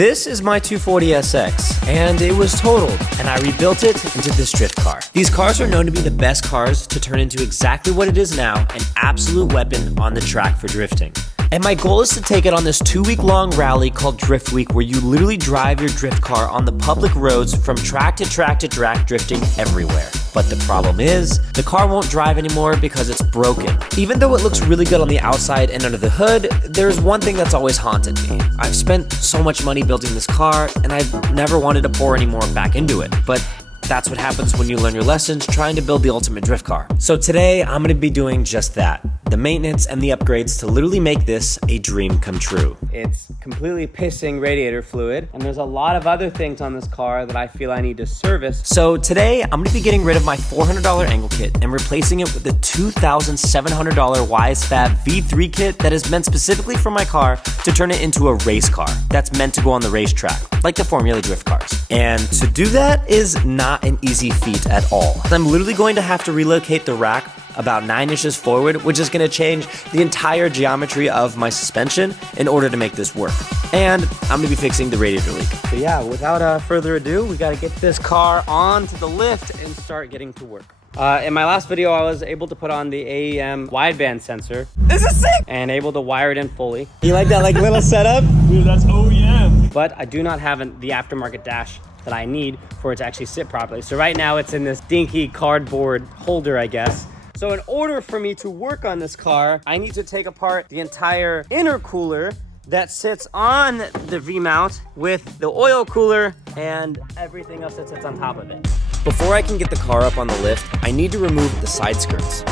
This is my 240SX, and it was totaled, and I rebuilt it into this drift car. These cars are known to be the best cars to turn into exactly what it is now, an absolute weapon on the track for drifting. And my goal is to take it on this 2-week-long rally called Drift Week, where you literally drive your drift car on the public roads from track to track to track, drifting everywhere. But the problem is, the car won't drive anymore because it's broken. Even though it looks really good on the outside and under the hood, there's one thing that's always haunted me. I've spent so much money building this car, and I've never wanted to pour any more back into it. But that's what happens when you learn your lessons trying to build the ultimate drift car. So today, I'm gonna be doing just that. The maintenance and the upgrades to literally make this a dream come true. It's completely pissing radiator fluid, and there's a lot of other things on this car that I feel I need to service. So today, I'm gonna be getting rid of my $400 angle kit and replacing it with the $2,700 YSFAB V3 kit that is meant specifically for my car to turn it into a race car that's meant to go on the racetrack, like the Formula Drift cars. And to do that is not an easy feat at all. I'm literally going to have to relocate the rack about 9 inches forward, which is going to change the entire geometry of my suspension in order to make this work. And I'm going to be fixing the radiator leak. So yeah, without further ado, we got to get this car onto the lift and start getting to work. In my last video, I was able to put on the AEM wideband sensor. This is sick! And able to wire it in fully. You like that little setup? Dude, that's OEM. But I do not have the aftermarket dash that I need for it to actually sit properly. So right now it's in this dinky cardboard holder, I guess. So in order for me to work on this car, I need to take apart the entire intercooler that sits on the V-mount with the oil cooler and everything else that sits on top of it. Before I can get the car up on the lift, I need to remove the side skirts.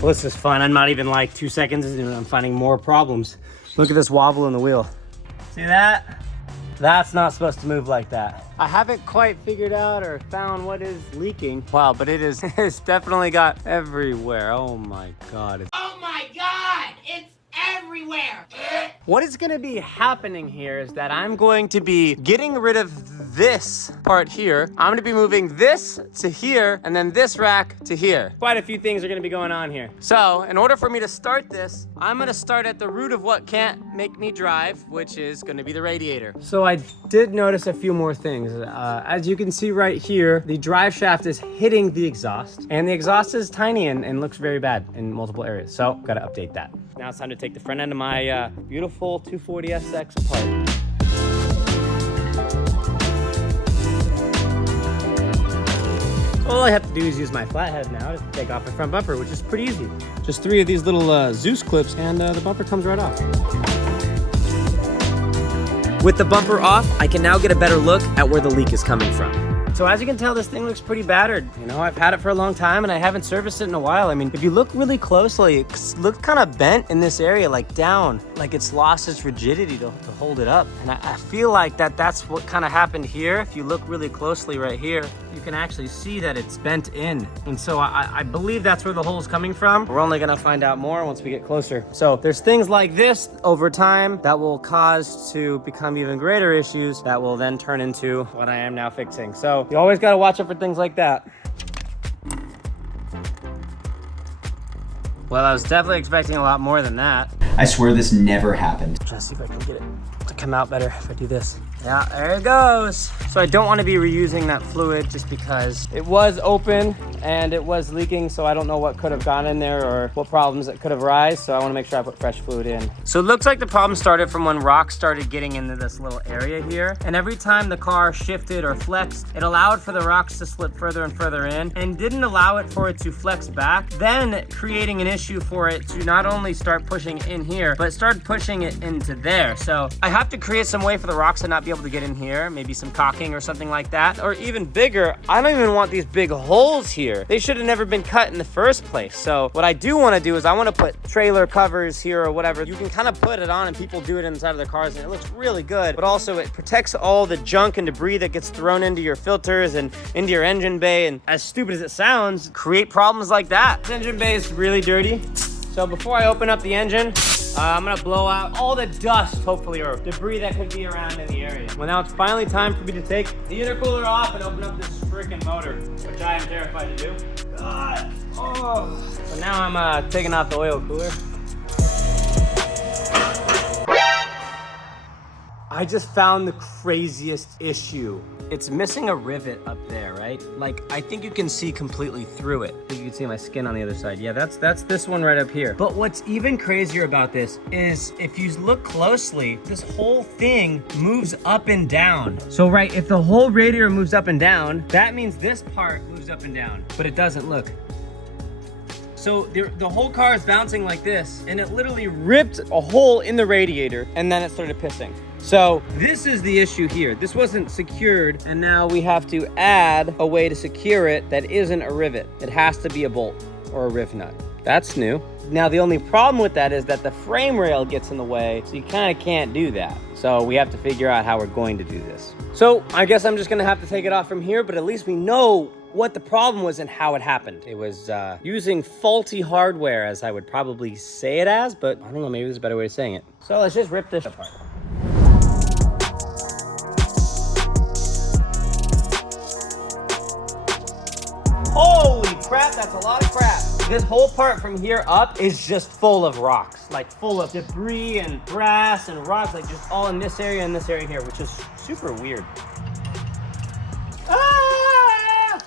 Well, this is fun. I'm not even like 2 seconds and I'm finding more problems. Look at this wobble in the wheel. See that? That's not supposed to move like that. I haven't quite figured out or found what is leaking. Wow, but it's definitely got everywhere. Oh my God. Oh my God, it's everywhere. What is gonna be happening here is that I'm going to be getting rid of this part here. I'm gonna be moving this to here and then this rack to here. Quite a few things are gonna be going on here. So in order for me to start this, I'm gonna start at the root of what can't make me drive, which is gonna be the radiator. So I did notice a few more things. As you can see right here, the drive shaft is hitting the exhaust, and the exhaust is tiny and looks very bad in multiple areas. So gotta update that. Now it's time to take the front end of my beautiful 240SX apart. All I have to do is use my flathead now to take off my front bumper, which is pretty easy. Just 3 of these little Zeus clips and the bumper comes right off. With the bumper off, I can now get a better look at where the leak is coming from. So as you can tell, this thing looks pretty battered. You know, I've had it for a long time and I haven't serviced it in a while. I mean, if you look really closely, it looks kind of bent in this area, like down, like it's lost its rigidity to hold it up. And I feel like that's what kind of happened here. If you look really closely right here, you can actually see that it's bent in. And so I believe that's where the hole is coming from. We're only gonna find out more once we get closer. So there's things like this over time that will cause to become even greater issues that will then turn into what I am now fixing. So you always got to watch out for things like that. Well, I was definitely expecting a lot more than that. I swear this never happened. Let's see if I can get it to come out better if I do this. Yeah, there it goes. So I don't want to be reusing that fluid just because it was open and it was leaking, so I don't know what could have gone in there or what problems that could have arisen, so I want to make sure I put fresh fluid in. So it looks like the problem started from when rocks started getting into this little area here, and every time the car shifted or flexed, it allowed for the rocks to slip further and further in and didn't allow it for it to flex back, then creating an issue for it to not only start pushing in here, but start pushing it into there. So I have to create some way for the rocks to not be able to get in here, maybe some caulking or something like that, or even bigger, I don't even want these big holes here. They should have never been cut in the first place. So what I do want to do is I want to put trailer covers here or whatever. You can kind of put it on and people do it inside of their cars and it looks really good, but also it protects all the junk and debris that gets thrown into your filters and into your engine bay, and as stupid as it sounds, create problems like that. This engine bay is really dirty. So before I open up the engine, I'm gonna blow out all the dust, hopefully, or debris that could be around in the area. Well, now it's finally time for me to take the intercooler off and open up this freaking motor, which I am terrified to do. God. Oh, so now I'm taking off the oil cooler. I just found the craziest issue. It's missing a rivet up there, right? Like, I think you can see completely through it. I think you can see my skin on the other side. Yeah, that's this one right up here. But what's even crazier about this is if you look closely, this whole thing moves up and down. So, right, if the whole radiator moves up and down, that means this part moves up and down, but it doesn't. Look. So the whole car is bouncing like this, and it literally ripped a hole in the radiator, and then it started pissing. So this is the issue here. This wasn't secured, and now we have to add a way to secure it that isn't a rivet. It has to be a bolt or a riv nut. That's new. Now the only problem with that is that the frame rail gets in the way, so you kind of can't do that. So we have to figure out how we're going to do this. So I guess I'm just gonna have to take it off from here, but at least we know what the problem was and how it happened. It was using faulty hardware, as I would probably say it as, but I don't know, maybe there's a better way of saying it. So let's just rip this apart. Holy crap, that's a lot of crap. This whole part from here up is just full of rocks, like full of debris and brass and rocks, like just all in this area and this area here, which is super weird. Ah!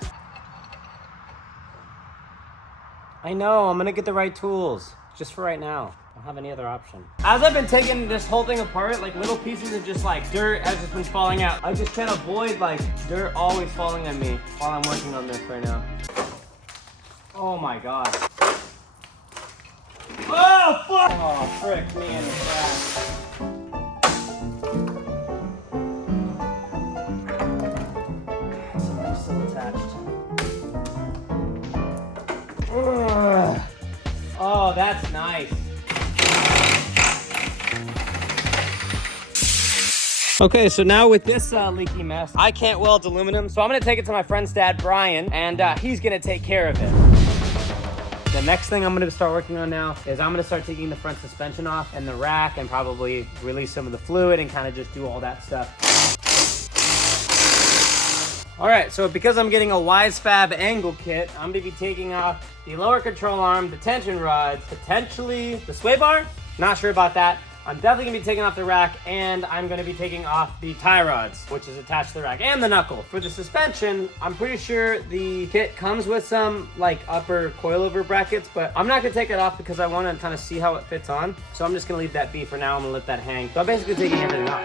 I know, I'm gonna get the right tools, just for right now. I don't have any other option. As I've been taking this whole thing apart, like little pieces of just like dirt has just been falling out. I just can't avoid like dirt always falling on me while I'm working on this right now. Oh my god. Oh fuck! Oh frick me in the crack. Something's still attached. Ugh. Oh, that's nice. Okay, so now with this leaky mess, I can't weld aluminum, so I'm gonna take it to my friend's dad, Brian, and he's gonna take care of it. The next thing I'm gonna start working on now is I'm gonna start taking the front suspension off and the rack and probably release some of the fluid and kind of just do all that stuff. All right, so because I'm getting a WiseFab angle kit, I'm gonna be taking off the lower control arm, the tension rods, potentially the sway bar. Not sure about that. I'm definitely gonna be taking off the rack, and I'm gonna be taking off the tie rods, which is attached to the rack, and the knuckle. For the suspension, I'm pretty sure the kit comes with some like upper coilover brackets, but I'm not gonna take it off because I wanna kind of see how it fits on. So I'm just gonna leave that be for now. I'm gonna let that hang. So I'm basically taking everything off.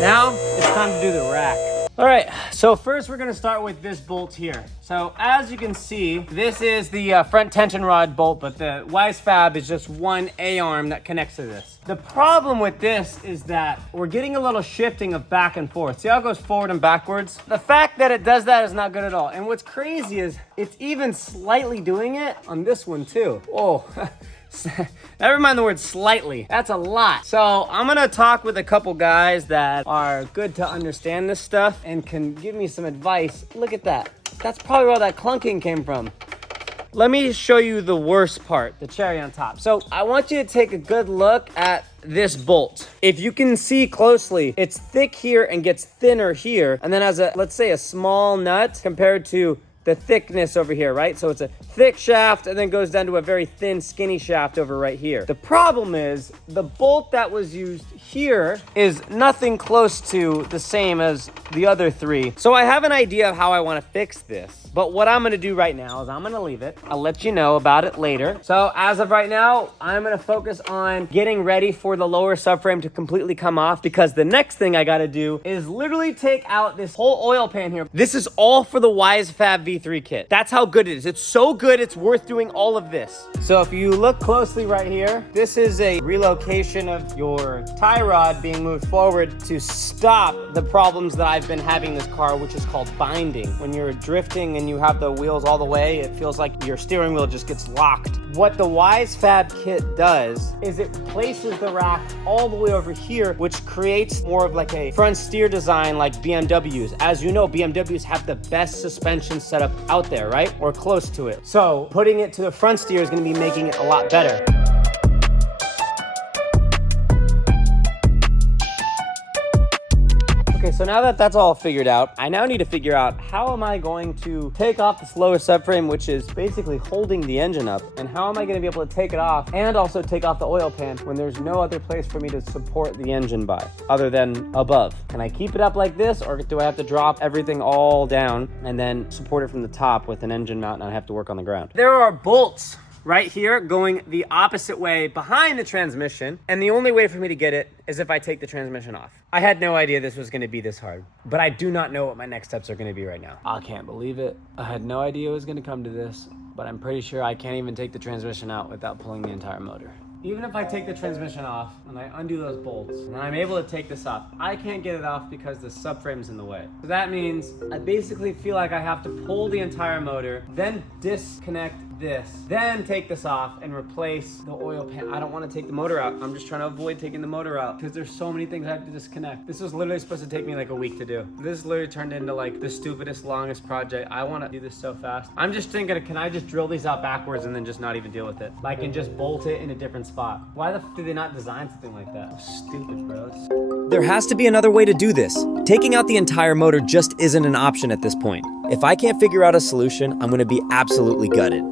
Now, it's time to do the rack. All right, so first we're gonna start with this bolt here. So as you can see, this is the front tension rod bolt, but the WiseFab is just one A-arm that connects to this. The problem with this is that we're getting a little shifting of back and forth. See how it goes forward and backwards? The fact that it does that is not good at all. And what's crazy is it's even slightly doing it on this one too. Whoa. Never mind the word slightly. That's a lot. So I'm gonna talk with a couple guys that are good to understand this stuff and can give me some advice. Look at that. That's probably where that clunking came from. Let me show you the worst part, the cherry on top. So I want you to take a good look at this bolt. If you can see closely, it's thick here and gets thinner here. And then has a, let's say, a small nut compared to the thickness over here, right? So it's a thick shaft and then goes down to a very thin, skinny shaft over right here. The problem is the bolt that was used here is nothing close to the same as the other three. So I have an idea of how I want to fix this. But what I'm gonna do right now is I'm gonna leave it. I'll let you know about it later. So as of right now, I'm gonna focus on getting ready for the lower subframe to completely come off, because the next thing I gotta do is literally take out this whole oil pan here. This is all for the WiseFab V3 kit. That's how good it is. It's so good, it's worth doing all of this. So if you look closely right here, this is a relocation of your tie rod being moved forward to stop the problems that I've been having in this car, which is called binding. When you're drifting and you have the wheels all the way, it feels like your steering wheel just gets locked. What the WiseFab kit does is it places the rack all the way over here, which creates more of like a front steer design like BMWs. As you know, BMWs have the best suspension setup out there, right? Or close to it. So putting it to the front steer is gonna be making it a lot better. So now that that's all figured out, I now need to figure out how am I going to take off this lower subframe, which is basically holding the engine up, and how am I going to be able to take it off and also take off the oil pan when there's no other place for me to support the engine by other than above. Can I keep it up like this, or do I have to drop everything all down and then support it from the top with an engine mount and I have to work on the ground? There are bolts right here going the opposite way behind the transmission, and the only way for me to get it is if I take the transmission off. I had no idea this was going to be this hard, but I do not know what my next steps are going to be right now. I can't believe it. I had no idea it was going to come to this, but I'm pretty sure I can't even take the transmission out without pulling the entire motor. Even if I take the transmission off and I undo those bolts and I'm able to take this off, I can't get it off because the subframe's in the way. So that means I basically feel like I have to pull the entire motor, then disconnect this, then take this off and replace the oil pan. I don't want to take the motor out. I'm just trying to avoid taking the motor out because there's so many things I have to disconnect. This was literally supposed to take me like a week to do. This literally turned into like the stupidest, longest project. I want to do this so fast. I'm just thinking, can I just drill these out backwards and then just not even deal with it? Like, and just bolt it in a different spot. Why the f did they not design something like that? Stupid, bro. There has to be another way to do this. Taking out the entire motor just isn't an option at this point. If I can't figure out a solution, I'm gonna be absolutely gutted.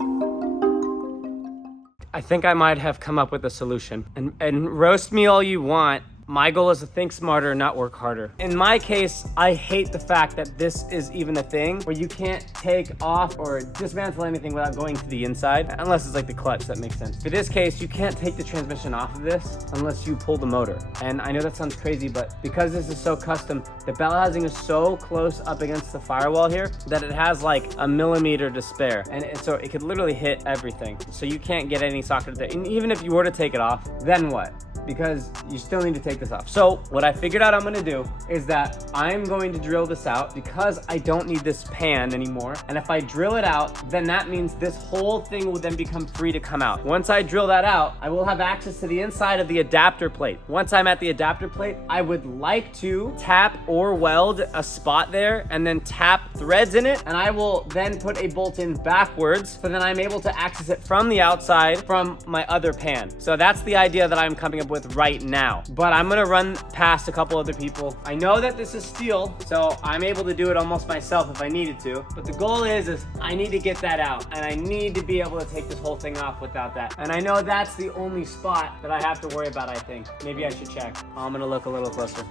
I think I might have come up with a solution. And roast me all you want. My goal is to think smarter, not work harder. In my case, I hate the fact that this is even a thing where you can't take off or dismantle anything without going to the inside, unless it's like the clutch. That makes sense. For this case, you can't take the transmission off of this unless you pull the motor. And I know that sounds crazy, but because this is so custom, the bell housing is so close up against the firewall here that it has like a millimeter to spare. And so it could literally hit everything. So you can't get any socket there. And even if you were to take it off, then what? Because you still need to take this off. So what I figured out I'm gonna do is that I'm going to drill this out because I don't need this pan anymore. And if I drill it out, then that means this whole thing will then become free to come out. Once I drill that out, I will have access to the inside of the adapter plate. Once I'm at the adapter plate, I would like to tap or weld a spot there and then tap threads in it. And I will then put a bolt in backwards so then I'm able to access it from the outside from my other pan. So that's the idea that I'm coming up with right now. But I'm gonna run past a couple other people. I know that this is steel, so I'm able to do it almost myself if I needed to. But the goal is I need to get that out, and I need to be able to take this whole thing off without that. And I know that's the only spot that I have to worry about, I think. Maybe I should check. I'm gonna look a little closer.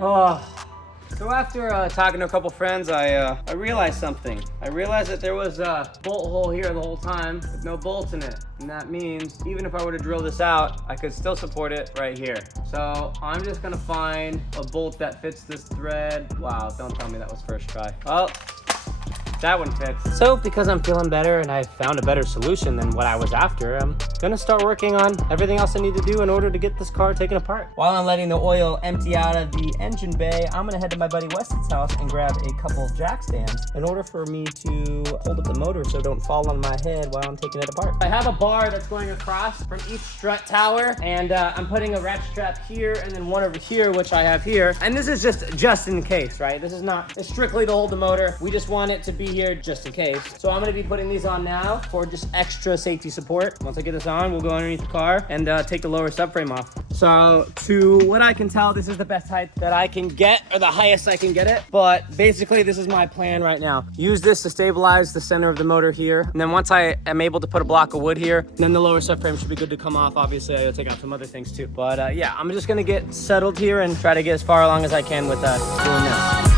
Oh. So after talking to a couple friends, I realized something. I realized that there was a bolt hole here the whole time with no bolts in it. And that means even if I were to drill this out, I could still support it right here. So I'm just gonna find a bolt that fits this thread. Wow, don't tell me that was first try. Oh. That one fits. So because I'm feeling better and I found a better solution than what I was after, I'm gonna start working on everything else I need to do in order to get this car taken apart. While I'm letting the oil empty out of the engine bay, I'm gonna head to my buddy Weston's house and grab a couple jack stands in order for me to hold up the motor so it don't fall on my head while I'm taking it apart. I have a bar that's going across from each strut tower, and I'm putting a ratchet strap here and then one over here, which I have here. And this is just in case, right? This is not strictly to hold the motor. We just want it to be here just in case. So I'm gonna be putting these on now for just extra safety support. Once I get this on, we'll go underneath the car and take the lower subframe off. So to what I can tell, this is the best height that I can get, or the highest I can get it. But basically this is my plan right now. Use this to stabilize the center of the motor here. And then once I am able to put a block of wood here, then the lower subframe should be good to come off. Obviously I will take off some other things too. But yeah, I'm just gonna get settled here and try to get as far along as I can with doing this.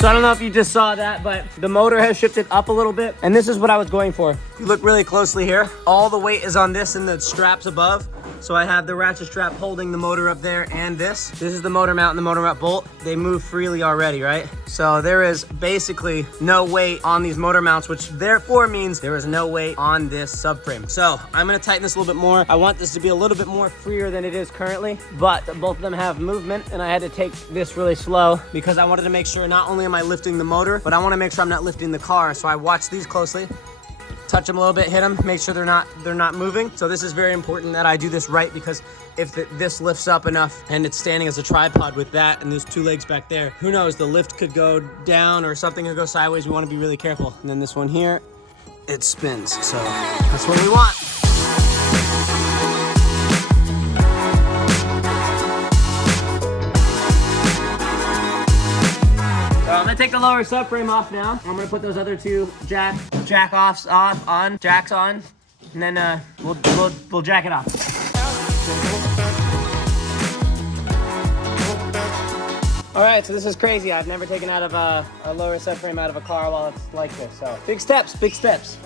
So I don't know if you just saw that, but the motor has shifted up a little bit, and this is what I was going for. If you look really closely here, all the weight is on this and the straps above. So I have the ratchet strap holding the motor up there and this. This is the motor mount and the motor mount bolt. They move freely already, right? So there is basically no weight on these motor mounts, which therefore means there is no weight on this subframe. So I'm gonna tighten this a little bit more. I want this to be a little bit more freer than it is currently, but both of them have movement, and I had to take this really slow because I wanted to make sure not only am I lifting the motor, but I wanna make sure I'm not lifting the car. So I watched these closely. Touch them a little bit, hit them, make sure they're not moving. So this is very important that I do this right, because if this lifts up enough and it's standing as a tripod with that and those two legs back there, who knows, the lift could go down or something could go sideways. We want to be really careful. And then this one here, it spins. So that's what we want. So I'm gonna take the lower subframe off now. I'm gonna put those other two jacks on, and then we'll jack it off. All right, so this is crazy. I've never taken out of a lower subframe out of a car while it's like this. So big steps, big steps.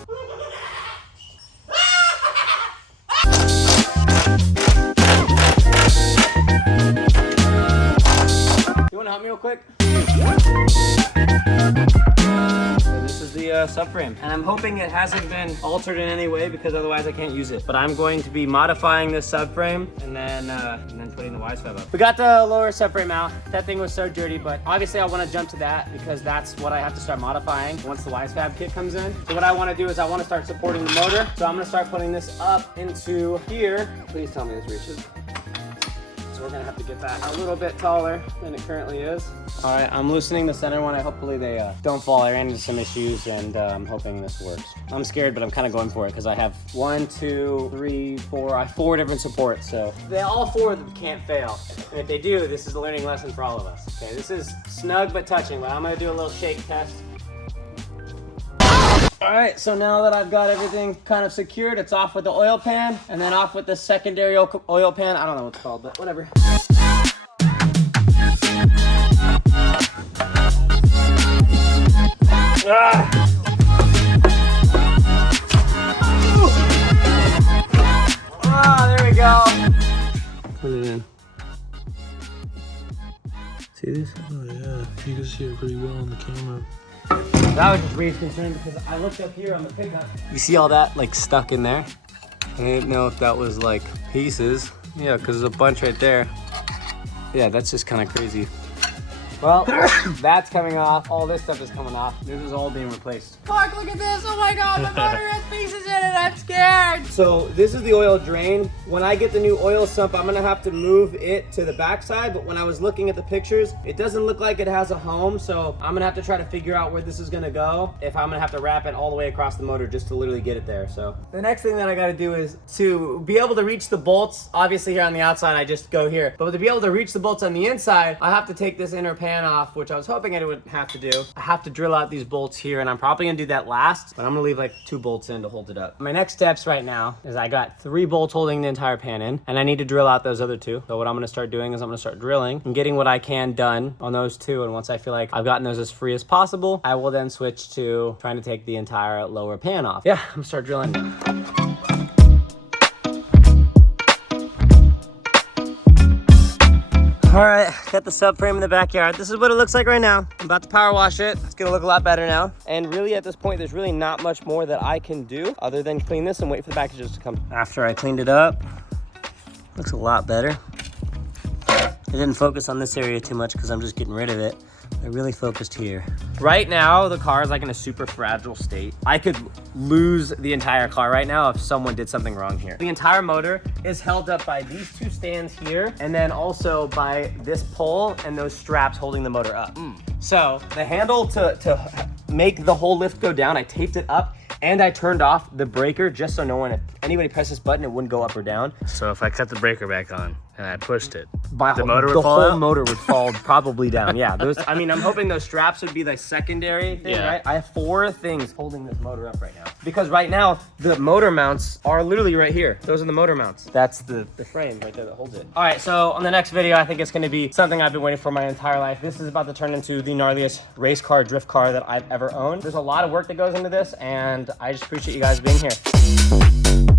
You wanna help me real quick? So this is the subframe, and I'm hoping it hasn't been altered in any way because otherwise I can't use it. But I'm going to be modifying this subframe and then putting the wise fab up. We got the lower subframe out. That thing was so dirty, but obviously I want to jump to that because that's what I have to start modifying once the wise fab kit comes in. So what I want to do is I want to start supporting the motor. So I'm going to start putting this up into here. Please tell me this reaches. So we're gonna have to get that a little bit taller than it currently is. All right, I'm loosening the center one. Hopefully they don't fall. I ran into some issues and I'm hoping this works. I'm scared, but I'm kind of going for it because I have 1, 2, 3, 4, I have 4 different supports. So all 4 of them can't fail. And if they do, this is a learning lesson for all of us. Okay, this is snug but touching, but I'm gonna do a little shake test. All right, so now that I've got everything kind of secured, it's off with the oil pan and then off with the secondary oil pan. I don't know what it's called, but whatever. There we go. Put it in. See this? Oh yeah, you can see it pretty well on the camera. That was just raised concern because I looked up here on the pickup. You see all that like stuck in there? I didn't know if that was like pieces. Yeah, because there's a bunch right there. Yeah, that's just kind of crazy. Well, that's coming off. All this stuff is coming off. This is all being replaced. Fuck, look at this. Oh my God, the motor has pieces in it. I'm scared. So this is the oil drain. When I get the new oil sump, I'm gonna have to move it to the backside. But when I was looking at the pictures, it doesn't look like it has a home. So I'm gonna have to try to figure out where this is gonna go. If I'm gonna have to wrap it all the way across the motor just to literally get it there. So the next thing that I gotta do is to be able to reach the bolts. Obviously here on the outside, I just go here. But to be able to reach the bolts on the inside, I have to take this inner pan off, which I was hoping I wouldn't have to do. I have to drill out these bolts here, and I'm probably gonna do that last, but I'm gonna leave like 2 bolts in to hold it up. My next steps right now is I got 3 bolts holding the entire pan in, and I need to drill out those other 2. So what I'm gonna start doing is I'm gonna start drilling and getting what I can done on those 2, and once I feel like I've gotten those as free as possible, I will then switch to trying to take the entire lower pan off. Yeah, I'm gonna start drilling now. All right, got the subframe in the backyard. This is what it looks like right now. I'm about to power wash it. It's gonna look a lot better now. And really at this point, there's really not much more that I can do other than clean this and wait for the packages to come. After I cleaned it up, looks a lot better. I didn't focus on this area too much because I'm just getting rid of it. I really focused here. Right now, the car is like in a super fragile state. I could lose the entire car right now if someone did something wrong here. The entire motor is held up by these 2 stands here, and then also by this pole and those straps holding the motor up. So the handle to make the whole lift go down, I taped it up, and I turned off the breaker just so if anybody pressed this button, it wouldn't go up or down. So if I cut the breaker back on and I pushed it, the whole motor would fall probably down. Yeah, I'm hoping those straps would be the secondary thing, right? I have 4 things holding this motor up right now. Because right now, the motor mounts are literally right here. Those are the motor mounts. That's the frame right there that holds it. All right, so on the next video, I think it's gonna be something I've been waiting for my entire life. This is about to turn into the gnarliest race car, drift car that I've ever owned. There's a lot of work that goes into this, and I just appreciate you guys being here.